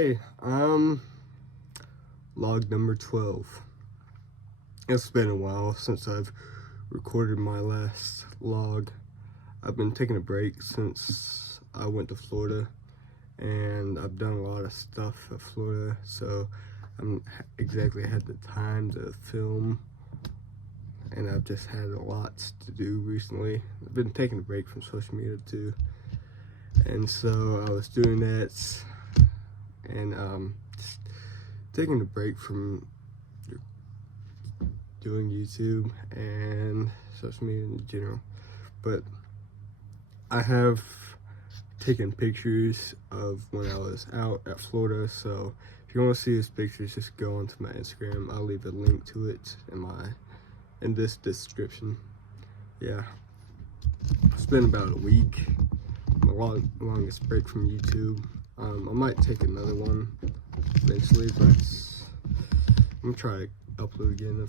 Okay, log number 12. It's been a while since I've recorded my last log. I've been taking a break since I went to Florida, and I've done a lot of stuff at Florida, so I haven't exactly had the time to film, and I've just had a lot to do recently. I've been taking a break from social media too, and so I was doing that, and just taking a break from doing YouTube and social media in general. But I have taken pictures of when I was out at Florida, so if you want to see these pictures, just go onto my Instagram. I'll leave a link to it in this description. Yeah, it's been about a week, my longest break from YouTube. I might take another one eventually, but I'm gonna try to upload again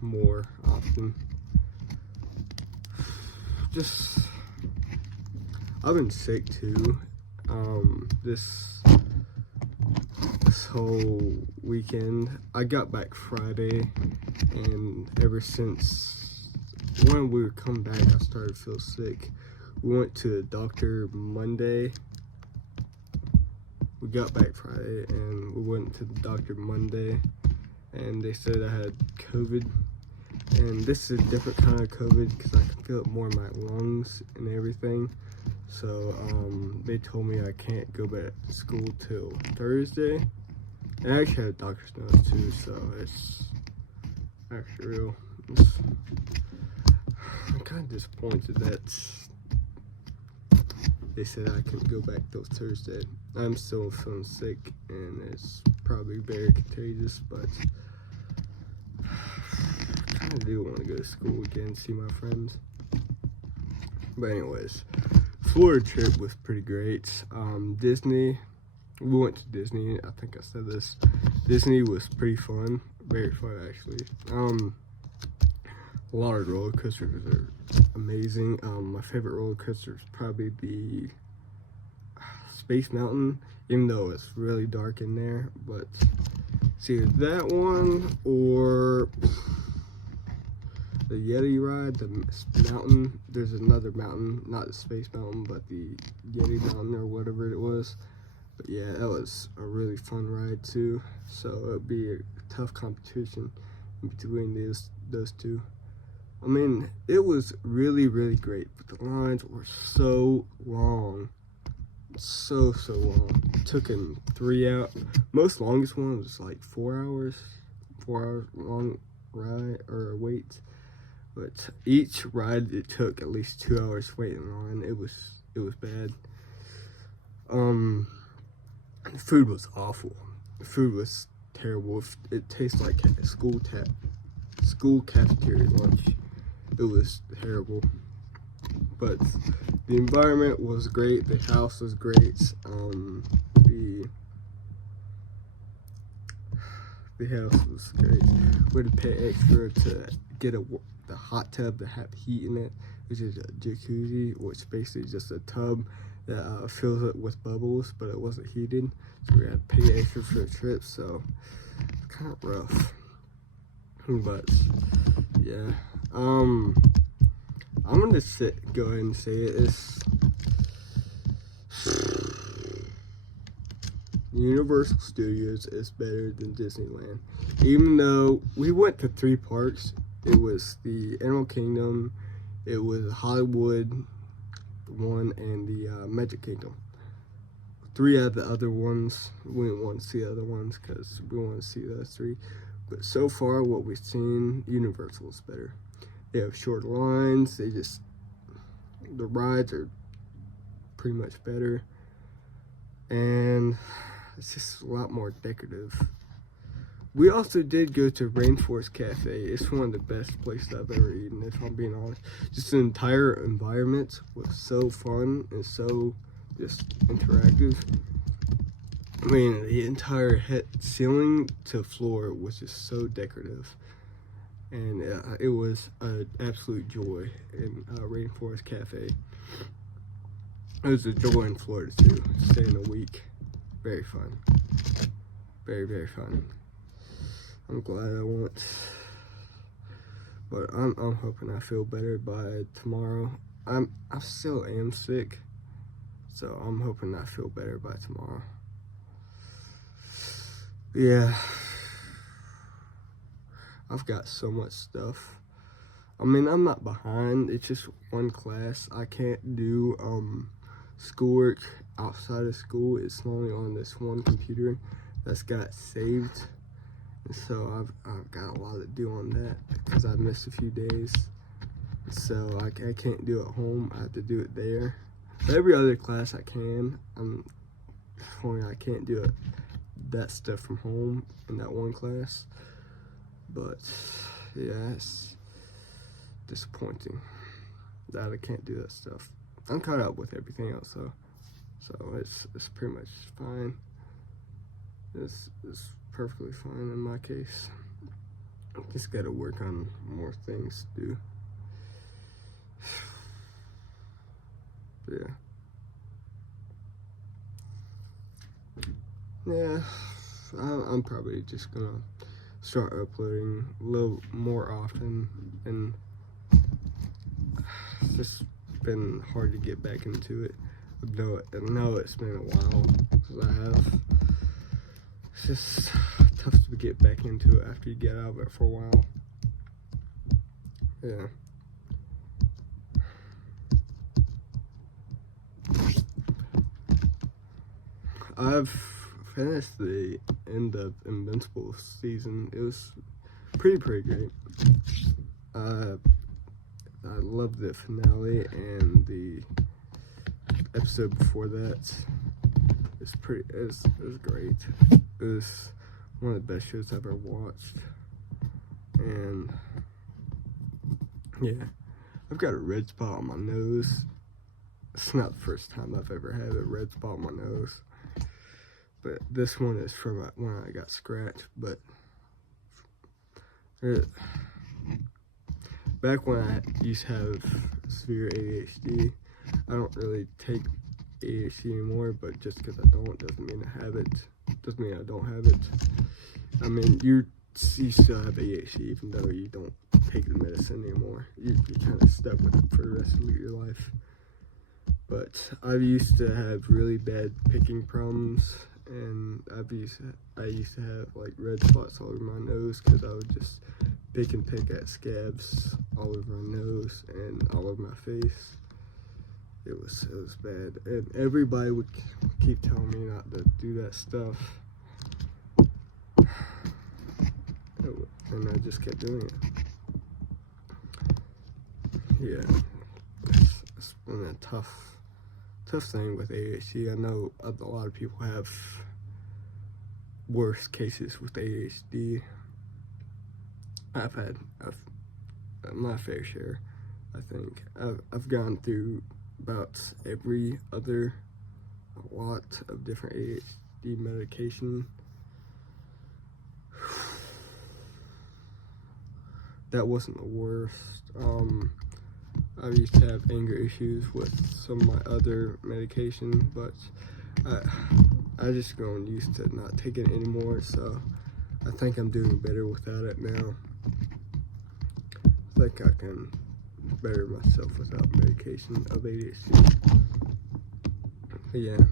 more often. I've been sick too. This whole weekend. I got back Friday, and ever since when we were coming back, I started to feel sick. We went to the doctor Monday. We got back Friday, and we went to the doctor Monday, and they said I had COVID. And this is a different kind of COVID because I can feel it more in my lungs and everything. So they told me I can't go back to school till Thursday. And I actually had a doctor's note too, so it's actually real. I'm kind of disappointed that they said I couldn't go back till Thursday. I'm still feeling sick, and it's probably very contagious, but I do want to go to school again and see my friends. But anyways, Florida trip was pretty great. Disney, we went to Disney. I think I said this. Disney was pretty fun, very fun actually. A lot of roller coasters are amazing. My favorite roller coaster is probably the Space Mountain, even though it's really dark in there. But it's either that one or the Yeti ride, the mountain. There's another mountain, not the Space Mountain, but the Yeti Mountain or whatever it was. But yeah, that was a really fun ride too. So it'll be a tough competition between those two. I mean, it was really, really great, but the lines were so long. So long. It took in 3 hours. Most longest one was like 4 hours. 4 hours long ride or wait. But each ride it took at least 2 hours waiting in line. It was bad. The food was awful. The food was terrible. It tastes like a school cafeteria lunch. It was terrible. But the environment was great. The house was great. The house was great. We had to pay extra to get the hot tub to have heat in it, which is a jacuzzi, which is basically just a tub that fills it with bubbles, but it wasn't heated, so we had to pay extra for the trip. So it's kind of rough. But yeah, I'm gonna go ahead and say it. Universal Studios is better than Disneyland. Even though we went to 3 parks, it was the Animal Kingdom, it was Hollywood one, and the Magic Kingdom. 3 out of the other ones, we didn't want to see the other ones because we want to see those 3. But so far, what we've seen, Universal is better. They have short lines. The rides are pretty much better, and it's just a lot more decorative. We also did go to Rainforest Cafe. It's one of the best places I've ever eaten, if I'm being honest. Just the entire environment was so fun and so just interactive. I mean, the entire ceiling to floor was just so decorative. And it was an absolute joy in Rainforest Cafe. It was a joy in Florida too, staying a week. very fun. Very, very fun. I'm glad I went. But I'm hoping I feel better by tomorrow. I still am sick, so I'm hoping I feel better by tomorrow. Yeah, I've got so much stuff. I mean, I'm not behind. It's just one class. I can't do schoolwork outside of school. It's only on this one computer that's got saved. And so I've got a lot to do on that because I missed a few days. So I can't do it at home. I have to do it there. But every other class I can. I can't do that stuff from home in that one class. But yeah, it's disappointing that I can't do that stuff. I'm caught up with everything else though, so it's pretty much fine. It's perfectly fine in my case. Just gotta work on more things to do. Yeah, I'm probably just gonna start uploading a little more often, and it's just been hard to get back into it. I know it's been a while since I have. It's just tough to get back into it after you get out of it for a while. Yeah. I've finished the end of Invincible season. It was pretty great. I loved the finale and the episode before that. It was great. It was one of the best shows I've ever watched. And yeah, I've got a red spot on my nose. It's not the first time I've ever had a red spot on my nose. But this one is from when I got scratched. But back when I used to have severe ADHD, I don't really take ADHD anymore, but just because I don't doesn't mean I have it. Doesn't mean I don't have it. I mean, you still have ADHD even though you don't take the medicine anymore. You're kind of stuck with it for the rest of your life. But I used to have really bad picking problems, and I used to have like red spots all over my nose because I would just pick at scabs all over my nose and all over my face. It was bad, and everybody would keep telling me not to do that stuff, and I just kept doing it. Yeah, it's been a tough thing with ADHD. I know a lot of people have worse cases with ADHD. I've had my fair share. I think I've gone through about every other lot of different ADHD medication. That wasn't the worst. I used to have anger issues with some of my other medication, but I just grown used to not taking it anymore, so I think I'm doing better without it now. I think I can better myself without medication of ADHD. But yeah,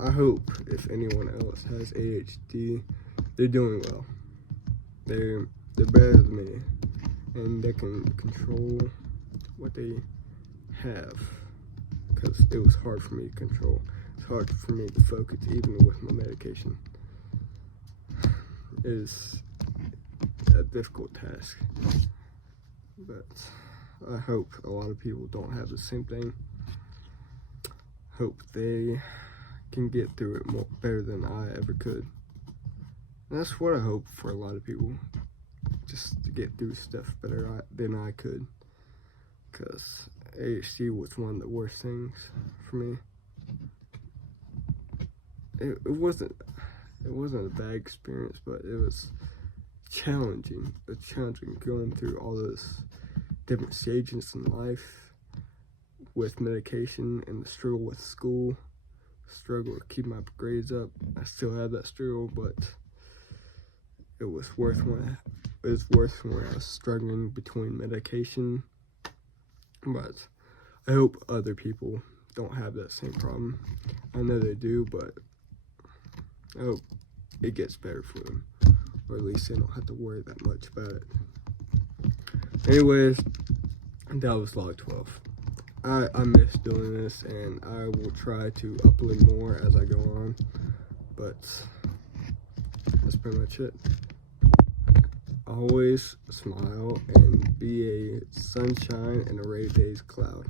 I hope if anyone else has ADHD, they're doing well. They're better than me, and they can control what they have, because it was hard for me to control. It's hard for me to focus even with my medication. It is a difficult task, but I hope a lot of people don't have the same thing. Hope they can get through it better than I ever could. And that's what I hope for a lot of people, just to get through stuff better than I could, because ADHD was one of the worst things for me. It wasn't a bad experience, but it was challenging. It's challenging going through all those different stages in life with medication and the struggle with school. struggle to keep my grades up. I still have that struggle, but it was worth when I was struggling between medication. But I hope other people don't have that same problem. I know they do, but I hope it gets better for them, or at least they don't have to worry that much about it. Anyways, that was vlog 12. I miss doing this, and I will try to upload more as I go on, but that's pretty much it. Always smile and be a sunshine in a rainy day's cloud.